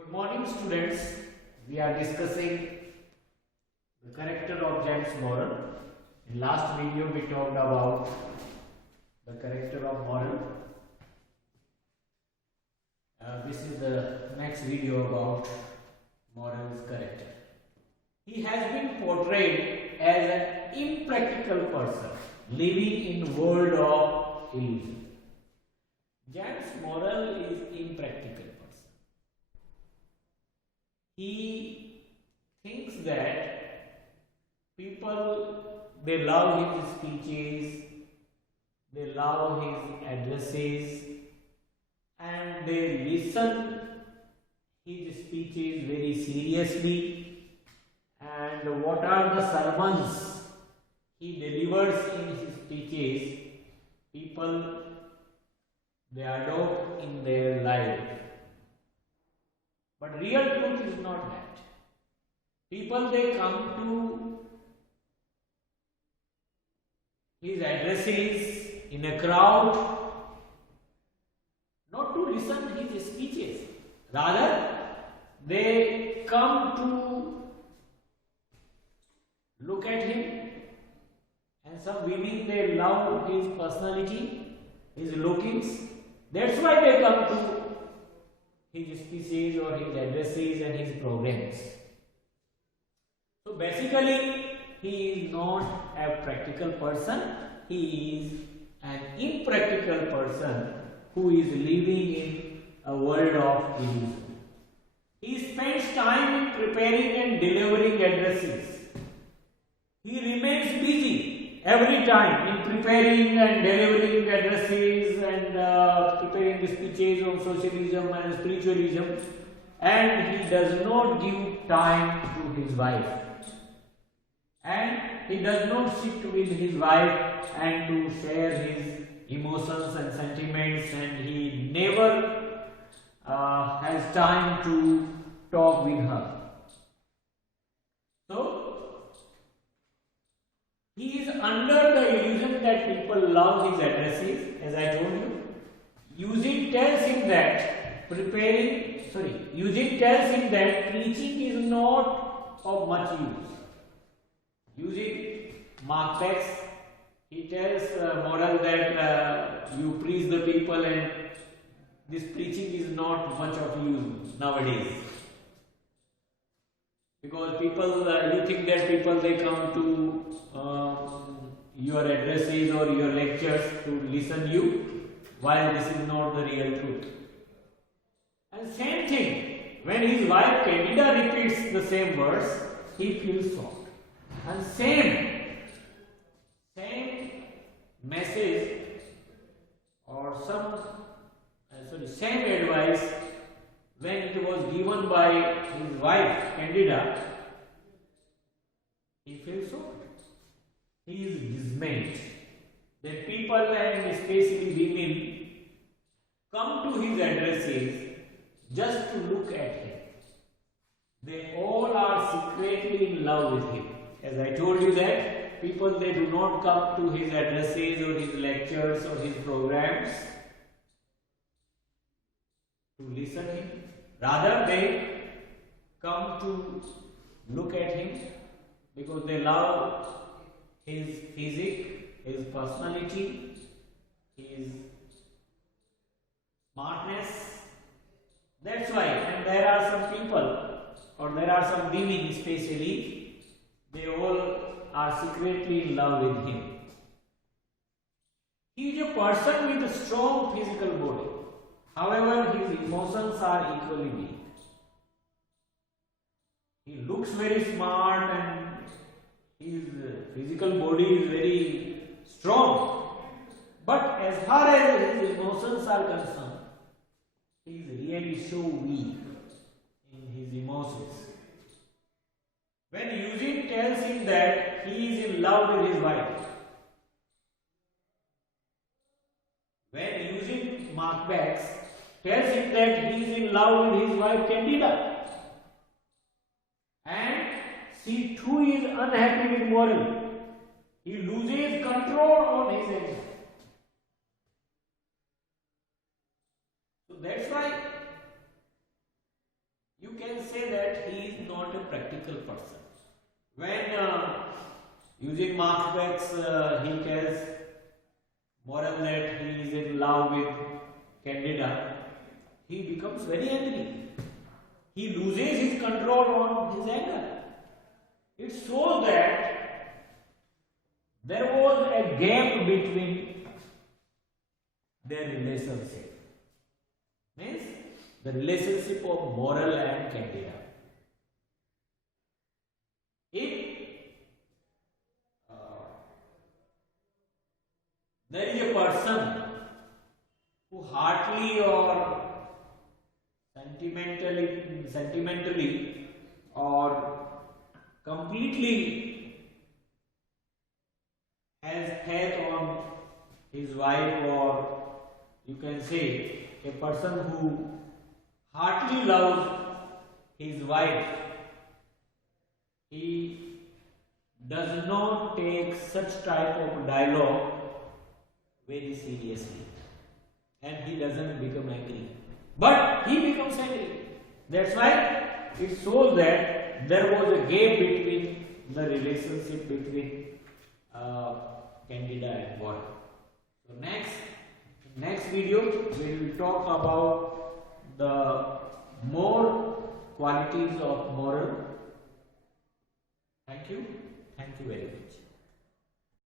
Good morning, students. We are discussing the character of James Morrell. In last video, we talked about the character of Morrell. This is the next video about Morrell's character. He has been portrayed as an impractical person living in world of illusion. James Morrell is impractical person. He thinks that people, they love his speeches, they love his addresses, and they listen his speeches very seriously. And what are the sermons he delivers in his speeches, people, they adopt in their life. But real truth is not that. People, they come to his addresses in a crowd not to listen his speeches. Rather, they come to look at him, and some women, they love his personality, his lookings. That's why they come to his speeches or his addresses and his programs. So basically, he is not a practical person, he is an impractical person who is living in a world of illusion. He spends time in preparing and delivering addresses. He remains busy every time in preparing and delivering addresses and preparing the speeches on socialism and spiritualism, and he does not give time to his wife, and he does not sit with his wife and to share his emotions and sentiments, and he never has time to talk with her. So he is under the illusion that people love his addresses, as I told you. Eugene tells him that preaching is not of much use. Eugene Marx, he tells Morrell that you preach the people and this preaching is not much of use nowadays. Because people, you think that people, they come to your addresses or your lectures to listen you, while this is not the real truth. And same thing, when his wife Candida repeats the same verse, he feels shocked. And same message or same advice, when it was given by his wife Candida, he feels shocked. He is dismayed that people, and especially women, come to his addresses just to look at him. They all are secretly in love with him. As I told you that people, they do not come to his addresses or his lectures or his programs to listen to him. Rather, they come to look at him because they love his physique, his personality, his smartness. That's why. And there are some people, or there are some women especially, they all are secretly in love with him. He is a person with a strong physical body. However, his emotions are equally weak. He looks very smart and his physical body is very strong. But as far as his emotions are concerned, he is really so weak in his emotions. When Eugene tells him that he is in love with his wife, when Eugene Marx tells him that he is in love with his wife Candida, and she too is unhappy with Morrell, he loses control on his action. So that's why not a practical person. When using Marx, he tells Morel that he is in love with Candida, he becomes very angry. He loses his control on his anger. It shows that there was a gap between their relationship. Means the relationship of Morel and Candida. If there is a person who heartily or sentimentally or completely has faith on his wife, or you can say a person who heartily loves his wife, he does not take such type of dialogue very seriously, and he doesn't become angry, but he becomes angry. That's why it shows that there was a gap between the relationship between Candida and Morel. So next video we will talk about the more qualities of Morel. Thank you very much.